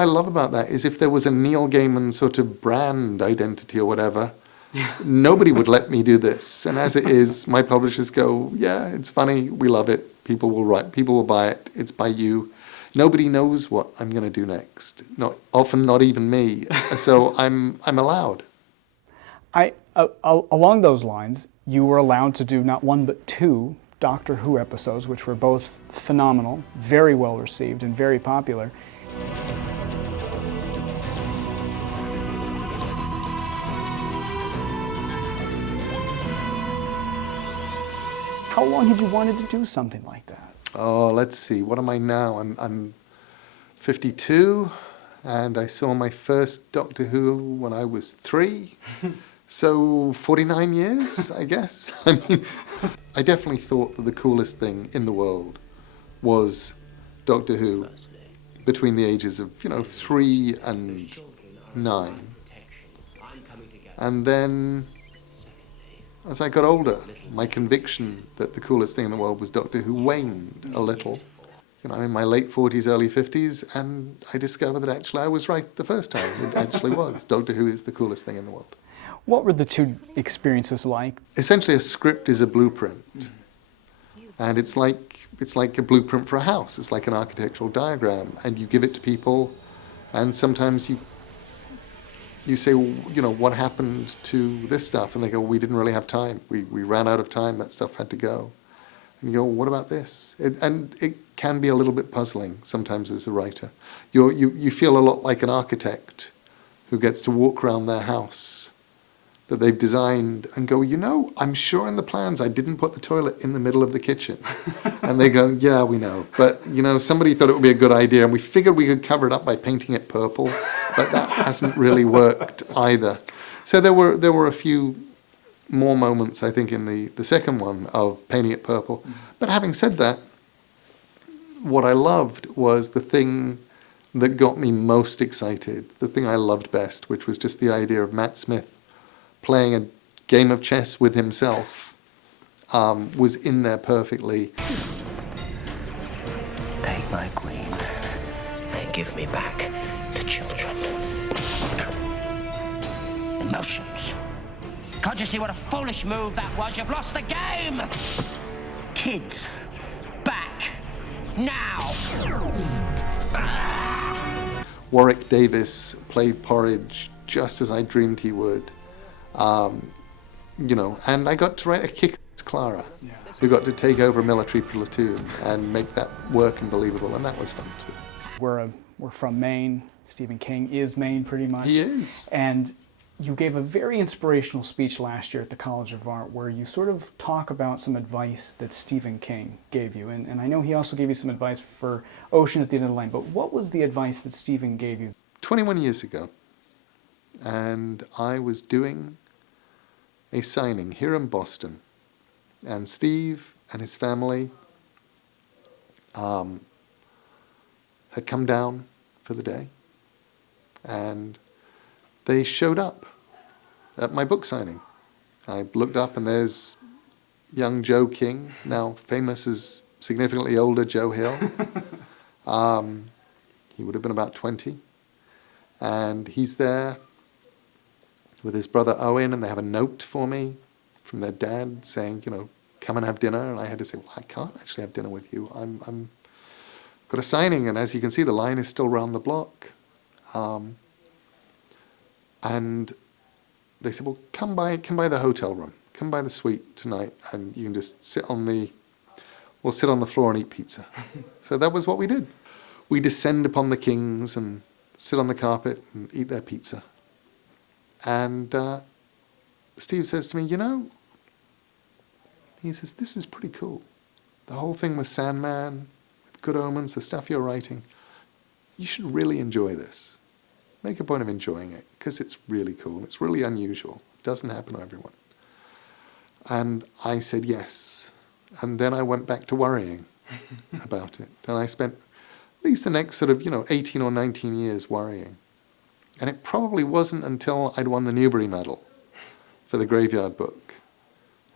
I love about that is if there was a Neil Gaiman sort of brand identity or whatever, nobody would let me do this. And as it is, my publishers go, yeah, it's funny, we love it, people will buy it, it's by you. Nobody knows what I'm going to do next. Often not even me. So I'm allowed. Along those lines, you were allowed to do not one but two Doctor Who episodes, which were both phenomenal, very well received, and very popular. How long had you wanted to do something like that? Oh, let's see. What am I now? I'm 52, and I saw my first Doctor Who when I was 3. So 49 years, I guess. I mean, I definitely thought that the coolest thing in the world was Doctor Who between the ages of, 3 and 9. And then, as I got older, my conviction that the coolest thing in the world was Doctor Who waned a little. I'm in my late 40s, early 50s, and I discovered that actually I was right the first time. It actually was. Doctor Who is the coolest thing in the world. What were the two experiences like? Essentially, a script is a blueprint. And it's like a blueprint for a house. It's like an architectural diagram. And you give it to people, and sometimes you say, well, what happened to this stuff? And they go, we didn't really have time. We ran out of time. That stuff had to go. And you go, what about this? And it can be a little bit puzzling sometimes as a writer. You feel a lot like an architect who gets to walk around their house that they've designed and go, I'm sure in the plans I didn't put the toilet in the middle of the kitchen. And they go, yeah, we know. But, somebody thought it would be a good idea, and we figured we could cover it up by painting it purple, but that hasn't really worked either. So there were a few more moments, I think, in the second one of painting it purple. But having said that, what I loved was the thing that got me most excited, the thing I loved best, which was just the idea of Matt Smith playing a game of chess with himself, was in there perfectly. Take my queen and give me back the children. Emotions. Can't you see what a foolish move that was? You've lost the game! Kids, back, now! Warwick Davis played Porridge just as I dreamed he would. And I got to write a kick-ass Clara, who got to take over a military platoon and make that work and believable, and that was fun too. We're from Maine. Stephen King is Maine, pretty much. He is. And you gave a very inspirational speech last year at the College of Art where you sort of talk about some advice that Stephen King gave you. And I know he also gave you some advice for Ocean at the End of the Lane, but what was the advice that Stephen gave you? 21 years ago, and I was doing a signing here in Boston, and Steve and his family had come down for the day, and they showed up at my book signing. I looked up, and there's young Joe King, now famous as significantly older Joe Hill. He would have been about 20, and he's there with his brother Owen, and they have a note for me from their dad saying, come and have dinner. And I had to say, well, I can't actually have dinner with you. I'm got a signing, and as you can see, the line is still round the block. And they said, well, come by the hotel room, come by the suite tonight, and you can just we'll sit on the floor and eat pizza. So that was what we did. We descend upon the Kings and sit on the carpet and eat their pizza. And Steve says to me, he says, this is pretty cool. The whole thing with Sandman, with Good Omens, the stuff you're writing, you should really enjoy this. Make a point of enjoying it, because it's really cool. It's really unusual. It doesn't happen to everyone. And I said yes. And then I went back to worrying about it. And I spent at least the next sort of, 18 or 19 years worrying. And it probably wasn't until I'd won the Newbery Medal for the Graveyard Book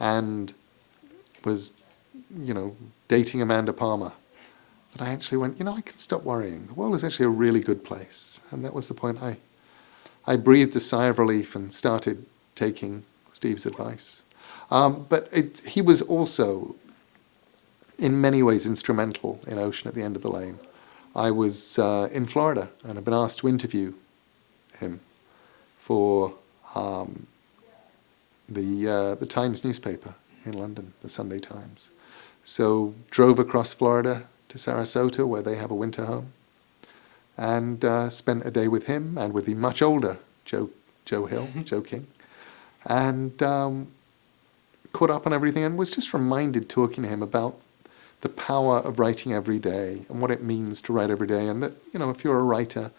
and was, dating Amanda Palmer But I actually went, I can stop worrying. The world is actually a really good place. And that was the point I breathed a sigh of relief and started taking Steve's advice. But he was also, in many ways, instrumental in Ocean at the End of the Lane. I was in Florida, and I've been asked to interview him for the Times newspaper in London, the Sunday Times. So drove across Florida to Sarasota, where they have a winter home, and spent a day with him and with the much older Joe King, and caught up on everything, and was just reminded, talking to him, about the power of writing every day and what it means to write every day, and that, if you're a writer,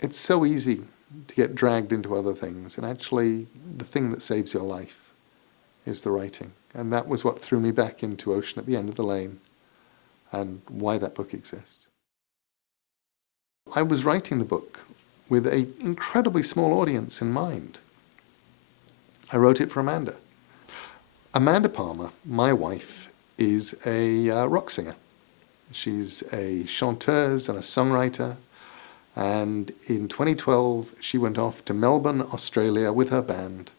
it's so easy to get dragged into other things, and actually the thing that saves your life is the writing. And that was what threw me back into Ocean at the End of the Lane and why that book exists. I was writing the book with an incredibly small audience in mind. I wrote it for Amanda. Amanda Palmer, my wife, is a rock singer. She's a chanteuse and a songwriter. And in 2012, she went off to Melbourne, Australia with her band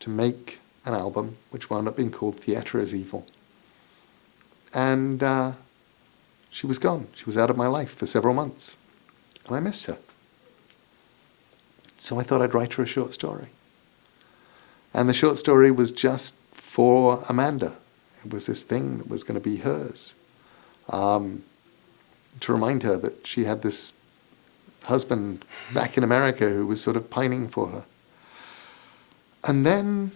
to make an album, which wound up being called Theatre is Evil. And she was gone. She was out of my life for several months. And I missed her. So I thought I'd write her a short story. And the short story was just for Amanda. It was this thing that was going to be hers. To remind her that she had this husband back in America who was sort of pining for her. And then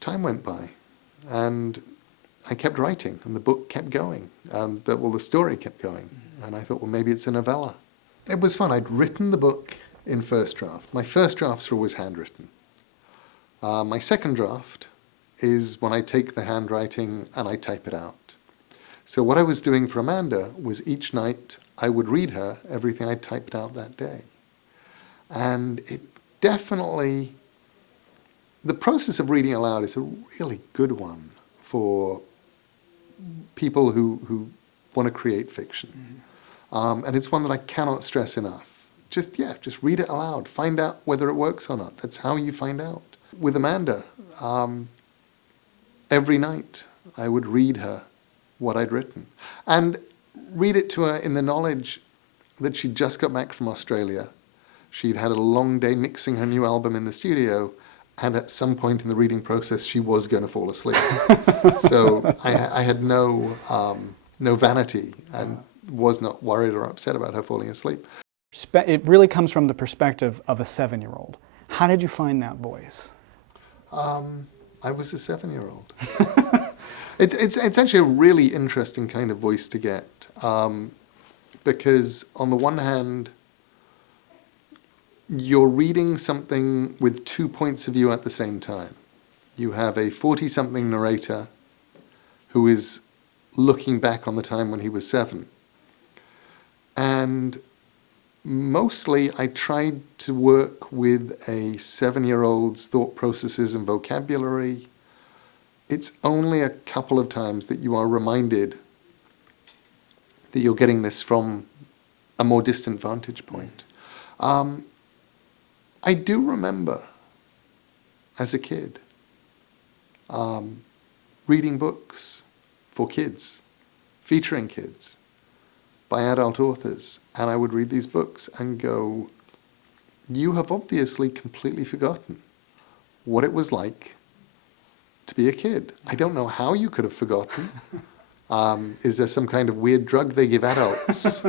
time went by, and I kept writing, and the book kept going, and the story kept going. And I thought, well, maybe it's a novella. It was fun. I'd written the book in first draft. My first drafts are always handwritten. My second draft is when I take the handwriting and I type it out. So what I was doing for Amanda was each night I would read her everything I typed out that day. And it definitely, the process of reading aloud is a really good one for people who want to create fiction. And it's one that I cannot stress enough. Just read it aloud. Find out whether it works or not. That's how you find out. With Amanda, every night I would read her what I'd written, and read it to her in the knowledge that she'd just got back from Australia. She'd had a long day mixing her new album in the studio, and at some point in the reading process, she was going to fall asleep. So I had no vanity, and was not worried or upset about her falling asleep. It really comes from the perspective of a 7-year-old. How did you find that voice? I was a 7-year-old. It's actually a really interesting kind of voice to get, because on the one hand, you're reading something with 2 points of view at the same time. You have a 40-something narrator who is looking back on the time when he was 7. And mostly I tried to work with a 7-year-old's thought processes and vocabulary. It's only a couple of times that you are reminded that you're getting this from a more distant vantage point. I do remember, as a kid, reading books for kids, featuring kids, by adult authors, and I would read these books and go, you have obviously completely forgotten what it was like to be a kid. I don't know how you could have forgotten. Is there some kind of weird drug they give adults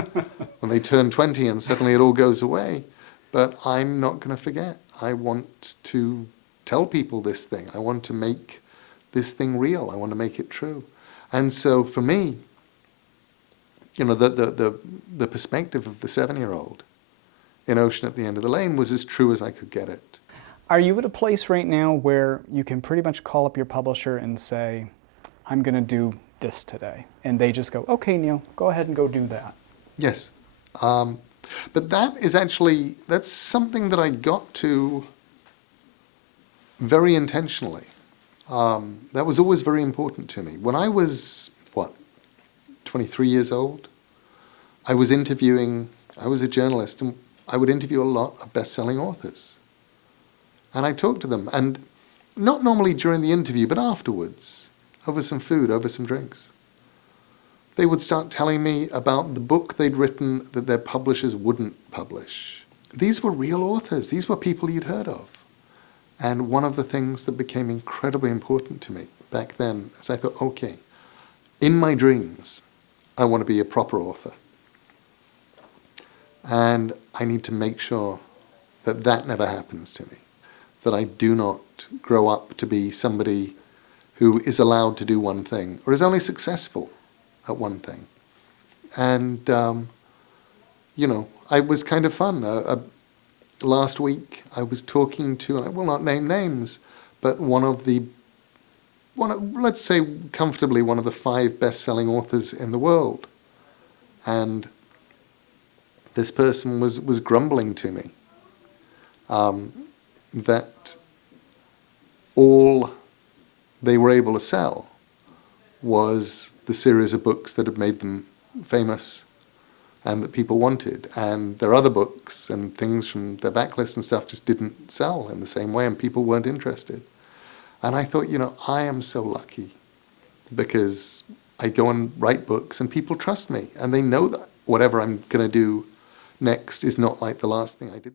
when they turn 20 and suddenly it all goes away? But I'm not going to forget. I want to tell people this thing. I want to make this thing real. I want to make it true. And so for me, the perspective of the 7-year-old in Ocean at the End of the Lane was as true as I could get it. Are you at a place right now where you can pretty much call up your publisher and say, I'm going to do this today? And they just go, okay, Neil, go ahead and go do that. Yes. But that's something that I got to very intentionally. That was always very important to me. When I was, 23 years old, I was a journalist, and I would interview a lot of best-selling authors. And I talked to them, and not normally during the interview, but afterwards, over some food, over some drinks. They would start telling me about the book they'd written that their publishers wouldn't publish. These were real authors. These were people you'd heard of. And one of the things that became incredibly important to me back then is I thought, okay, in my dreams, I want to be a proper author. And I need to make sure that that never happens to me, that I do not grow up to be somebody who is allowed to do one thing or is only successful at one thing. And, it was kind of fun. Last week I was talking to, I will not name names, but let's say comfortably one of the 5 best-selling authors in the world. And this person was grumbling to me that all they were able to sell was the series of books that had made them famous and that people wanted. And their other books and things from their backlist and stuff just didn't sell in the same way, and people weren't interested. And I thought, I am so lucky because I go and write books and people trust me and they know that whatever I'm going to do next is not like the last thing I did.